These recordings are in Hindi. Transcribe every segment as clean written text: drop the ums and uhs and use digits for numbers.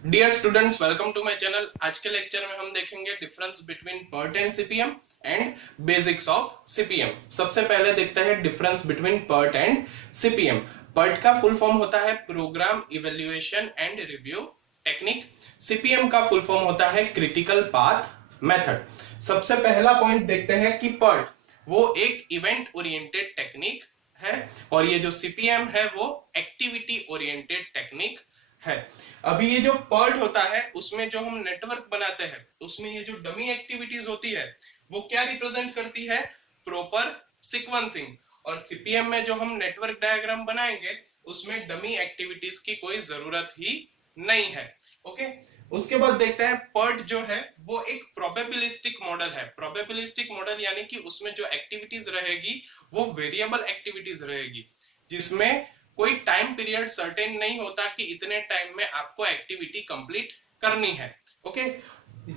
Dear students, welcome to my channel. आज के लेक्चर में हम देखेंगे difference between PERT and CPM and basics of CPM. सबसे पहले देखते हैं difference between PERT and CPM. PERT का फुल फॉर्म होता है program evaluation and review technique. CPM का फुल फॉर्म होता है क्रिटिकल पाथ मेथड। सबसे पहला पॉइंट देखते हैं कि पर्ट वो एक इवेंट ओरिएंटेड टेक्निक है और ये जो सीपीएम है वो एक्टिविटी ओरिएंटेड टेक्निक है। अभी ये जो पर्ट होता है उसमें जो हम नेटवर्क बनाते हैं उसमें ये जो डमी एक्टिविटीज होती है वो क्या रिप्रेजेंट करती है? Proper sequencing. और सीपीएम में जो हम नेटवर्क डायग्राम बनाएंगे उसमें डमी एक्टिविटीज की कोई जरूरत ही नहीं है। ओके, उसके बाद देखते हैं पर्ट जो है वो एक प्रोबेबिलिस्टिक मॉडल है। प्रोबेबिलिस्टिक मॉडल यानी कि उसमें जो एक्टिविटीज रहेगी वो वेरिएबल एक्टिविटीज रहेगी, जिसमें कोई टाइम पीरियड सर्टेन नहीं होता कि इतने टाइम में आपको एक्टिविटी कंप्लीट करनी है। ओके,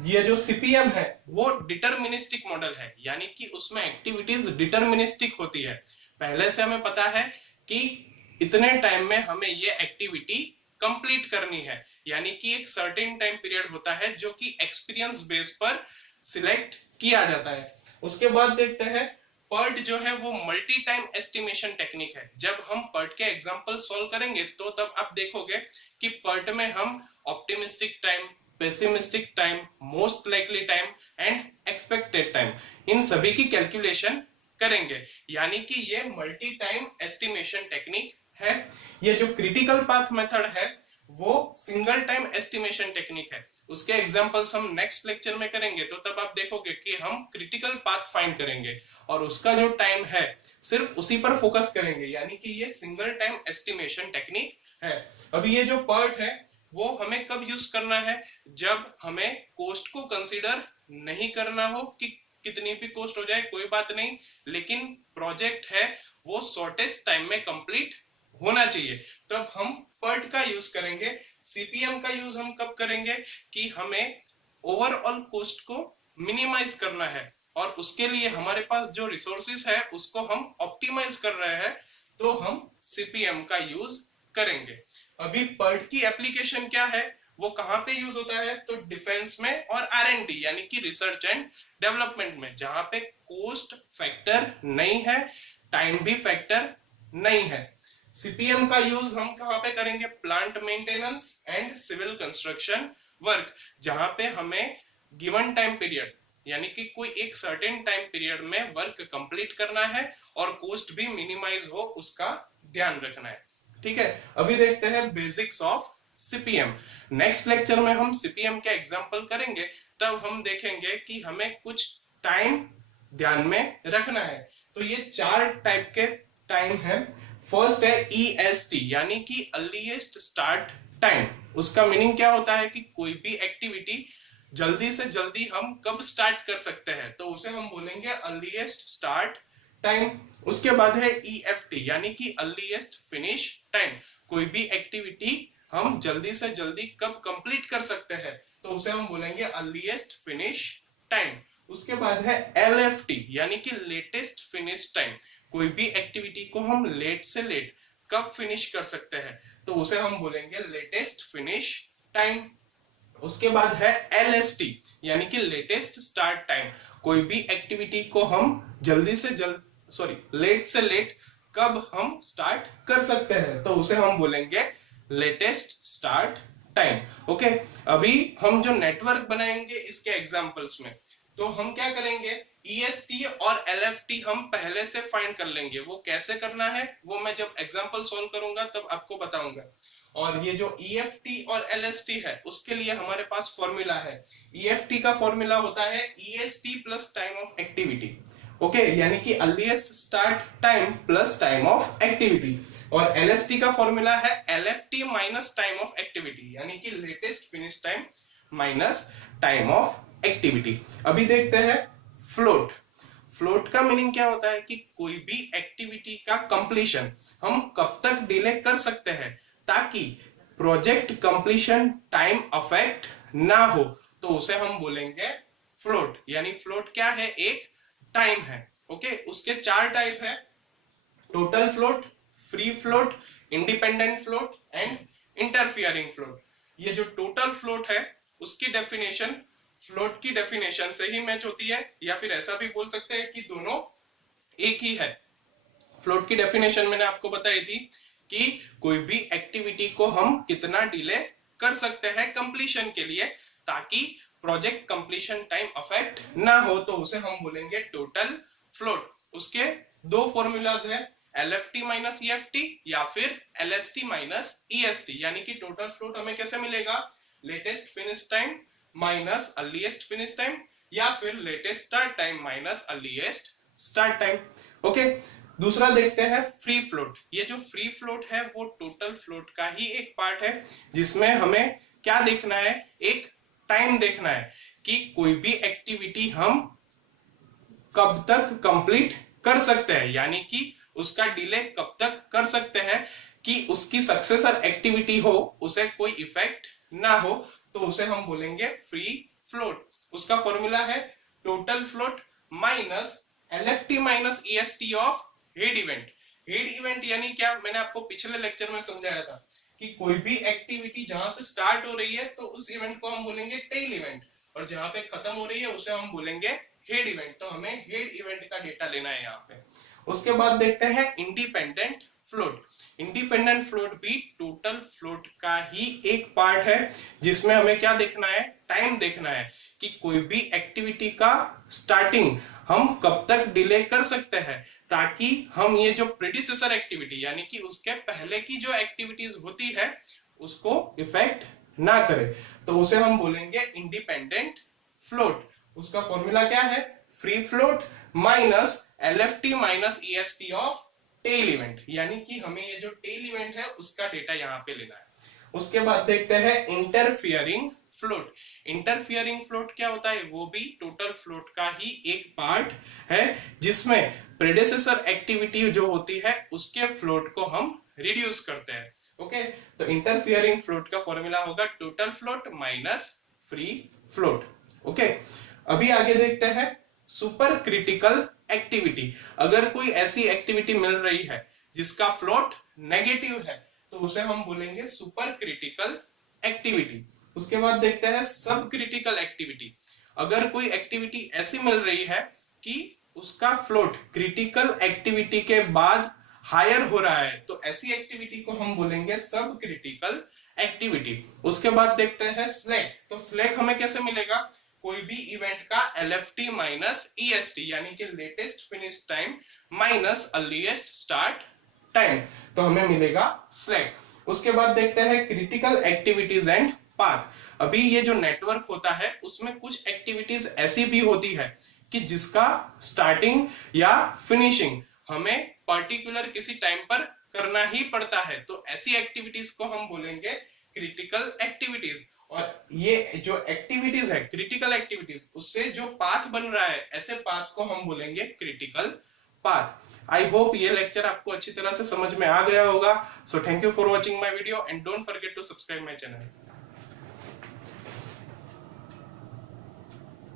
ये जो सीपीएम है वो डिटरमिनिस्टिक मॉडल है, यानी कि उसमें एक्टिविटीज डिटरमिनिस्टिक होती है। पहले से हमें पता है कि इतने टाइम में हमें ये एक्टिविटी कंप्लीट करनी है, यानी कि एक सर्टेन टाइम पीरियड होता है जो कि एक्सपीरियंस बेस पर सिलेक्ट किया जाता है। उसके बाद देखते हैं पर्ट जो है वो मल्टी टाइम एस्टिमेशन टेक्निक है। जब हम पर्ट के एग्जांपल सॉल्व करेंगे तो तब आप देखोगे कि पर्ट में हम optimistic time, pessimistic time, most likely time and expected time, इन सभी की कैलकुलेशन करेंगे, यानी कि ये मल्टी टाइम एस्टिमेशन टेक्निक है। ये जो क्रिटिकल पाथ मेथड है वो सिंगल टाइम एस्टिमेशन टेक्निक है। उसके एग्जांपल्स हम नेक्स्ट लेक्चर में करेंगे तो तब आप देखोगे कि हम क्रिटिकल पाथ फाइंड करेंगे और उसका जो टाइम है सिर्फ उसी पर फोकस करेंगे, यानी कि ये सिंगल टाइम एस्टिमेशन टेक्निक है। अभी ये जो पर्ट है वो हमें कब यूज करना है? जब हमें कोस्ट को कंसीडर नहीं करना हो कि कितनी भी कोस्ट हो जाए कोई बात नहीं, लेकिन प्रोजेक्ट है वो शॉर्टेस्ट टाइम में कंप्लीट होना चाहिए, तब हम पर्ट का यूज करेंगे। सीपीएम का यूज हम कब करेंगे? कि हमें ओवरऑल कॉस्ट को मिनिमाइज करना है और उसके लिए हमारे पास जो रिसोर्सेज है उसको हम ऑप्टिमाइज कर रहे हैं, तो हम सीपीएम का यूज करेंगे। अभी पर्ट की एप्लीकेशन क्या है, वो कहां पे यूज होता है? तो डिफेंस में और आरएनडी यानी कि रिसर्च एंड डेवलपमेंट में, जहां पे कॉस्ट फैक्टर नहीं है, टाइम भी फैक्टर नहीं है। सीपीएम का यूज हम कहां पे करेंगे? Plant maintenance and civil construction work, जहां पे हमें गिवन टाइम पीरियड यानी कि कोई एक सर्टेन टाइम पीरियड में वर्क कंप्लीट करना है और कॉस्ट भी मिनिमाइज हो उसका ध्यान रखना है। ठीक है, अभी देखते हैं basics of CPM. Next lecture में हम सीपीएम के एग्जांपल करेंगे, तब हम देखेंगे कि हमें कुछ टाइम ध्यान में रखना है। तो ये चार टाइप के टाइम है। फर्स्ट है EST यानी कि अर्लीएस्ट स्टार्ट टाइम। उसका मीनिंग क्या होता है कि कोई भी एक्टिविटी जल्दी से जल्दी हम कब स्टार्ट कर सकते हैं, तो उसे हम बोलेंगे अर्लीएस्ट स्टार्ट टाइम। उसके बाद है EFT यानी कि अर्लीएस्ट फिनिश टाइम। कोई भी एक्टिविटी हम जल्दी से जल्दी कब कंप्लीट कर सकते हैं, तो उसे हम बोलेंगे अर्लीएस्ट फिनिश टाइम। उसके बाद है LFT यानी कि लेटेस्ट फिनिश टाइम। कोई भी एक्टिविटी को हम लेट से लेट कब फिनिश कर सकते हैं, तो उसे हम बोलेंगे लेटेस्ट फिनिश टाइम। उसके बाद है LST यानी कि लेटेस्ट स्टार्ट टाइम। कोई भी एक्टिविटी को हम लेट से लेट कब हम स्टार्ट कर सकते हैं, तो उसे हम बोलेंगे लेटेस्ट स्टार्ट टाइम। ओके, अभी हम जो नेटवर्क बनाएंगे इसके एग्जांपल्स में, तो हम क्या करेंगे? EST और LFT हम पहले से फाइंड कर लेंगे। वो कैसे करना है वो मैं जब एग्जांपल सॉल्व करूंगा तब आपको बताऊंगा। और ये जो EFT और LST है उसके लिए हमारे पास फॉर्मूला है। EFT का फॉर्मूला होता है EST plus time of activity. Okay, यानी कि earliest start time plus time of activity. और LST का फॉर्मूला है LFT minus time of activity, यानी कि latest finish time minus time of activity. अभी देखते हैं फ्लोट। फ्लोट का मीनिंग क्या होता है कि कोई भी एक्टिविटी का कंप्लीशन हम कब तक डिले कर सकते हैं ताकि प्रोजेक्ट कंप्लीशन टाइम अफेक्ट ना हो, तो उसे हम बोलेंगे फ्लोट। यानी फ्लोट क्या है? एक टाइम है। ओके, उसके चार टाइप है: total float, free float, independent float and interfering float. ये जो टोटल फ्लोट है उसकी डेफिनेशन फ्लोट की डेफिनेशन से ही मैच होती है, या फिर ऐसा भी बोल सकते हैं कि दोनों एक ही है। फ्लोट की डेफिनेशन मैंने आपको बताई थी कि कोई भी एक्टिविटी को हम कितना डिले कर सकते हैं कंप्लीशन के लिए, ताकि प्रोजेक्ट कंप्लीशन टाइम अफेक्ट ना हो, तो उसे हम बोलेंगे टोटल फ्लोट। उसके दो फॉर्मूलाज है, LFT माइनस EFT या फिर LST माइनस EST। यानी कि टोटल फ्लोट हमें कैसे मिलेगा, latest finish time minus earliest finish time, या फिर latest start time minus earliest start time. Okay, दूसरा देखते हैं फ्री फ्लोट। ये जो फ्री फ्लोट है वो टोटल फ्लोट का ही एक पार्ट है, जिसमें हमें क्या देखना है, एक टाइम देखना है कि कोई भी एक्टिविटी हम कब तक कंप्लीट कर सकते हैं, यानी कि उसका डिले कब तक कर सकते हैं कि उसकी सक्सेसर एक्टिविटी हो उसे कोई इफेक्ट ना हो, तो उसे हम बोलेंगे फ्री फ्लोट। उसका फॉर्मूला है total float minus LFT minus EST of head event. Head event यानी क्या, मैंने आपको पिछले लेक्चर में समझाया था कि कोई भी एक्टिविटी जहां से स्टार्ट हो रही है तो उस इवेंट को हम बोलेंगे टेल इवेंट, और जहां पे खत्म हो रही है उसे हम बोलेंगे हेड इवेंट। तो हमें हेड इवेंट का डेटा लेना है यहाँ पे। उसके बाद देखते हैं इंडिपेंडेंट फ्लोट। इंडिपेंडेंट फ्लोट भी टोटल फ्लोट का ही एक पार्ट है, जिसमें हमें क्या देखना है, टाइम देखना है कि कोई भी एक्टिविटी का स्टार्टिंग हम कब तक डिले कर सकते हैं, ताकि हम ये जो प्रेडिसेसर एक्टिविटी यानी कि उसके पहले की जो एक्टिविटीज होती है उसको इफेक्ट ना करे, तो उसे हम बोलेंगे इंडिपेंडेंट फ्लोट। उसका फॉर्मूला क्या है, free float minus LFT minus EST of tail event. यानी कि हमें ये जो टेल इवेंट है उसका डेटा यहाँ पे लेना है। उसके बाद देखते हैं इंटरफियरिंग फ्लोट। इंटरफियरिंग फ्लोट क्या होता है, वो भी टोटल फ्लोट का ही एक पार्ट है, जिसमें प्रेडेसेसर एक्टिविटी जो होती है उसके फ्लोट को हम रिड्यूस करते हैं। ओके, तो इंटरफियरिंग फ्लोट का फॉर्मूला होगा total float minus free float. Okay, अभी आगे देखते हैं सुपर क्रिटिकल एक्टिविटी। अगर कोई ऐसी एक्टिविटी मिल रही है जिसका फ्लोट नेगेटिव है, तो उसे हम बोलेंगे सुपर क्रिटिकल एक्टिविटी। उसके बाद देखते हैं सब क्रिटिकल एक्टिविटी। अगर कोई एक्टिविटी ऐसी मिल रही है कि उसका फ्लोट क्रिटिकल एक्टिविटी के बाद हायर हो रहा है, तो ऐसी एक्टिविटी को हम बोलेंगे सब क्रिटिकल एक्टिविटी। उसके बाद देखते हैं स्लैक। तो स्लैक हमें कैसे मिलेगा, कोई भी इवेंट का LFT माइनस EST यानी कि latest finish time minus earliest start time, तो हमें मिलेगा स्लैक। उसके बाद देखते हैं क्रिटिकल एक्टिविटीज एंड पाथ। अभी ये जो नेटवर्क होता है उसमें कुछ एक्टिविटीज ऐसी भी होती है कि जिसका स्टार्टिंग या फिनिशिंग हमें पर्टिकुलर किसी टाइम पर करना ही पड़ता है, तो ऐसी एक्टिविटीज को हम बोलेंगे क्रिटिकल एक्टिविटीज। और ये जो एक्टिविटीज है क्रिटिकल एक्टिविटीज, उससे जो पाथ बन रहा है ऐसे पाथ को हम बोलेंगे क्रिटिकल पाथ। आई होप ये लेक्चर आपको अच्छी तरह से समझ में आ गया होगा। So thank you for watching my video and don't forget to subscribe my channel.